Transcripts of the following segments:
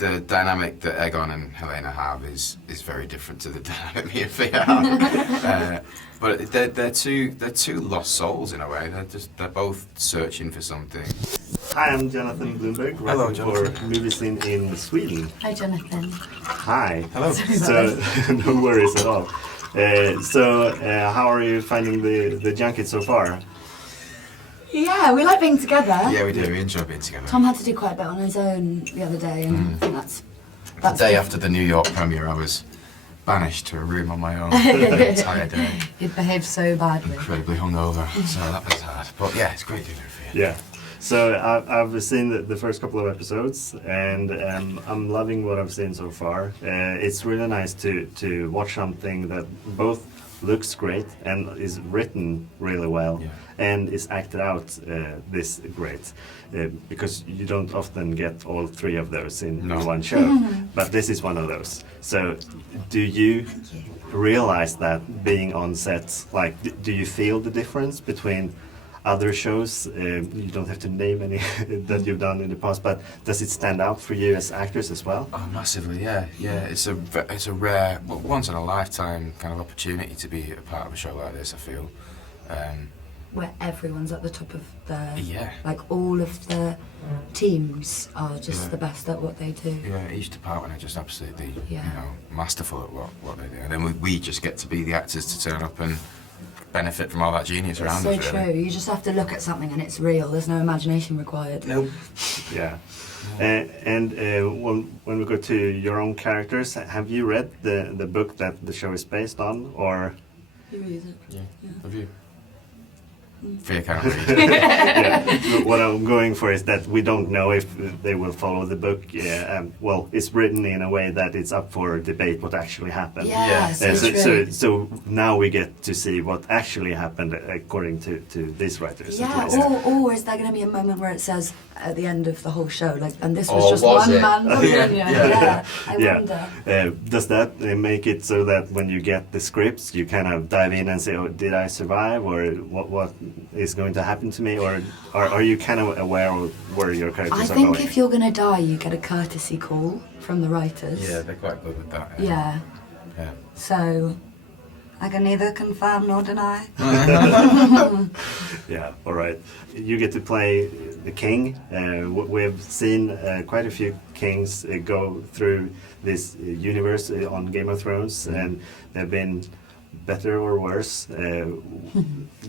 the dynamic that Egon and Helena have is very different to the dynamic me and PHIA have. But they're two lost souls in a way. They're both searching for something. Hi, I'm Jonathan Bloomberg, Hello, writing for Movie Scene in Sweden. Hi, Jonathan. Hi. Hello. So, no worries at all. How are you finding the junket so far? Yeah, we like being together. Yeah, we do. We enjoy being together. Tom had to do quite a bit on his own the other day, and I think that's The day after the New York premiere, I was banished to a room on my own for the entire day. You'd behaved so badly. Incredibly hungover, so that was hard. But yeah, it's great doing it for you. Yeah. So I've seen the first couple of episodes, and I'm loving what I've seen so far. It's really nice to watch something that both looks great and is written really well, and is acted out this great, because you don't often get all three of those in one show, but this is one of those. So do you realize that being on set, like, do you feel the difference between other shows? You don't have to name any that you've done in the past, but does it stand out for you as actors as well? Oh, massively, yeah. It's a rare, once in a lifetime kind of opportunity to be a part of a show like this, I feel. Where everyone's at the top of their... Yeah. Like, all of the teams are just the best at what they do. Yeah, each department are just absolutely, masterful at what they do. And then we just get to be the actors to turn up and benefit from all that genius around us. It's so true. You just have to look at something and it's real. There's no imagination required. Nope. Yeah. When we go to your own characters, have you read the book that the show is based on, or? You read it? Yeah. Have you? PHIA can't read. What I'm going for is that we don't know if they will follow the book. Well, it's written in a way that it's up for debate what actually happened. Yeah, so true. So now we get to see what actually happened according to these writers. Yeah, or is there going to be a moment where it says at the end of the whole show, like, and this was just was one it? man's opinion? Yeah, I wonder. Does that make it so that when you get the scripts, you kind of dive in and say, "Oh, did I survive?" or "What is going to happen to me?" or are you kind of aware of where your characters I are going? think if you're going to die, you get a courtesy call from the writers. Yeah, they're quite good with that. Yeah. So I can neither confirm nor deny. Yeah, all right. You get to play the king. We've seen quite a few kings go through this universe on Game of Thrones, and they've been better or worse.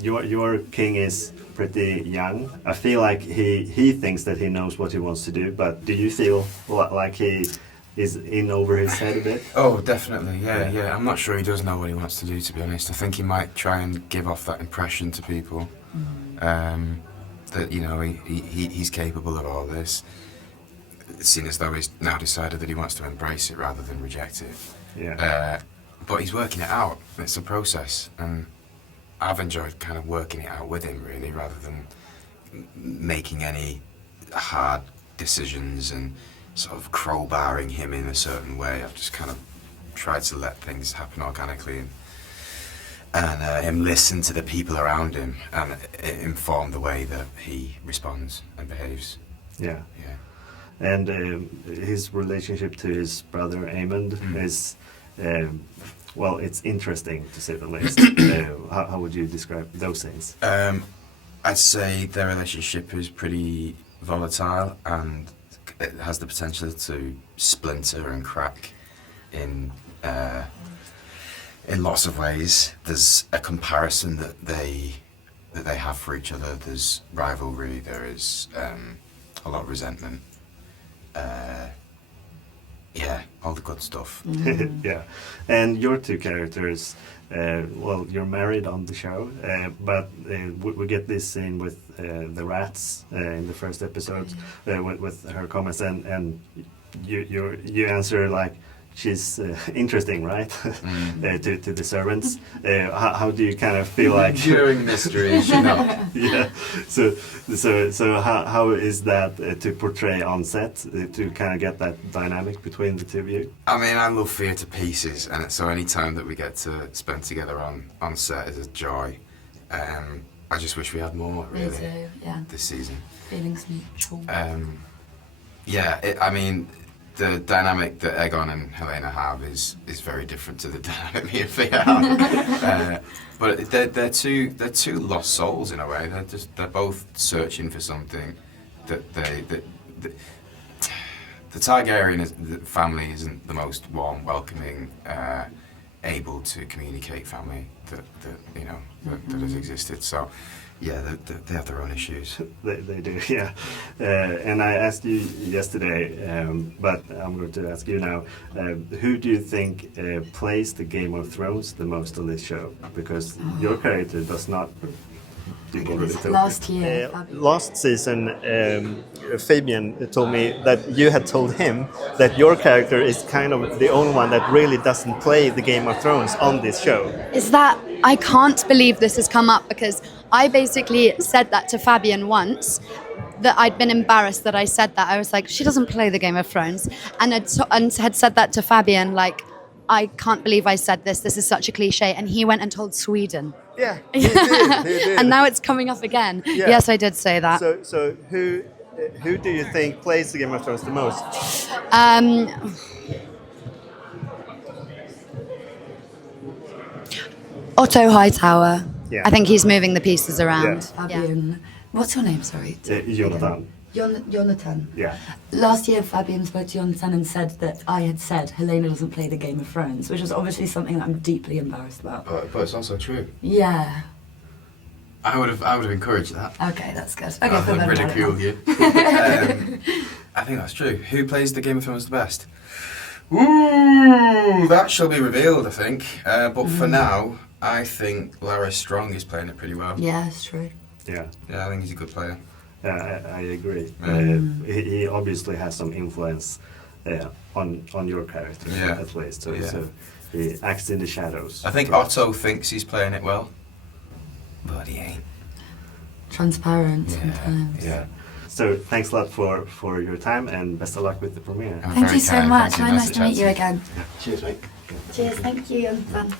Your king is pretty young. I feel like he thinks that he knows what he wants to do, but do you feel like he is in over his head a bit? Oh, definitely, yeah. I'm not sure he does know what he wants to do, to be honest. I think he might try and give off that impression to people, that, he's capable of all this, seeing as though he's now decided that he wants to embrace it rather than reject it. Yeah. But he's working it out. It's a process, and I've enjoyed kind of working it out with him, really, rather than making any hard decisions and sort of crowbarring him in a certain way. I've just kind of tried to let things happen organically and him listen to the people around him and inform the way that he responds and behaves. Yeah. And his relationship to his brother Aemond is, well, it's interesting to say the least. How would you describe those things? I'd say their relationship is pretty volatile, and it has the potential to splinter and crack in lots of ways. There's a comparison that they have for each other. There's rivalry. There is a lot of resentment. All the good stuff. Yeah, and your two characters, well, you're married on the show, but we get this scene with the rats in the first episode, with her comments, and you answer like, she's interesting, right? To the servants. How do you kind of feel like During mysteries, Yeah. So how is that to portray on set, to kind of get that dynamic between the two of you? I mean, I love PHIA to pieces, and so any time that we get to spend together on set is a joy. I just wish we had more, really. Me too, yeah. This season. Feelings mutual. I mean, the dynamic that Egon and Helena have is very different to the dynamic me and PHIA have. But they're two lost souls in a way. They're both searching for something that the Targaryen family isn't the most warm, welcoming, able to communicate family that has existed. So. Yeah, they have their own issues. They do, yeah. And I asked you yesterday, but I'm going to ask you now. Who do you think plays the Game of Thrones the most on this show? Because your character does not. Last year, last season, Fabian told me that you had told him that your character is kind of the only one that really doesn't play the Game of Thrones on this show. Is that, I can't believe this has come up, because I basically said that to Fabian once, that I'd been embarrassed that I said that. I was like, she doesn't play the Game of Thrones, and had said that to Fabian, like, I can't believe I said this. This is such a cliche. And he went and told Sweden. Yeah, he did. And now it's coming up again. Yeah. Yes, I did say that. So who do you think plays the Game of Thrones the most? Otto Hightower. Yeah. I think he's moving the pieces around. Fabian. What's your name? Sorry. Jonathan. Jonathan. Yeah. Last year, Fabian spoke to Jonathan and said that I had said Helena doesn't play the Game of Thrones, which was obviously something that I'm deeply embarrassed about. But it's also true. Yeah. I would have encouraged that. Okay, that's good. Okay, I feel would better about it ridicule now. you. I think that's true. Who plays the Game of Thrones the best? Ooh, that shall be revealed, I think. But for now, I think Larys Strong is playing it pretty well. Yeah, it's true. Yeah. Yeah, I think he's a good player. I agree. He obviously has some influence on your character, Yeah. at least. So, Yeah. so he acts in the shadows. I think Otto thinks he's playing it well, but he ain't. Transparent Yeah, sometimes. yeah. So thanks a lot for your time, and best of luck with the premiere. Oh, Thank very you so kind. much. Thank you. Nice to meet you chat again. Cheers, mate. Cheers. Thank you, Jonathan.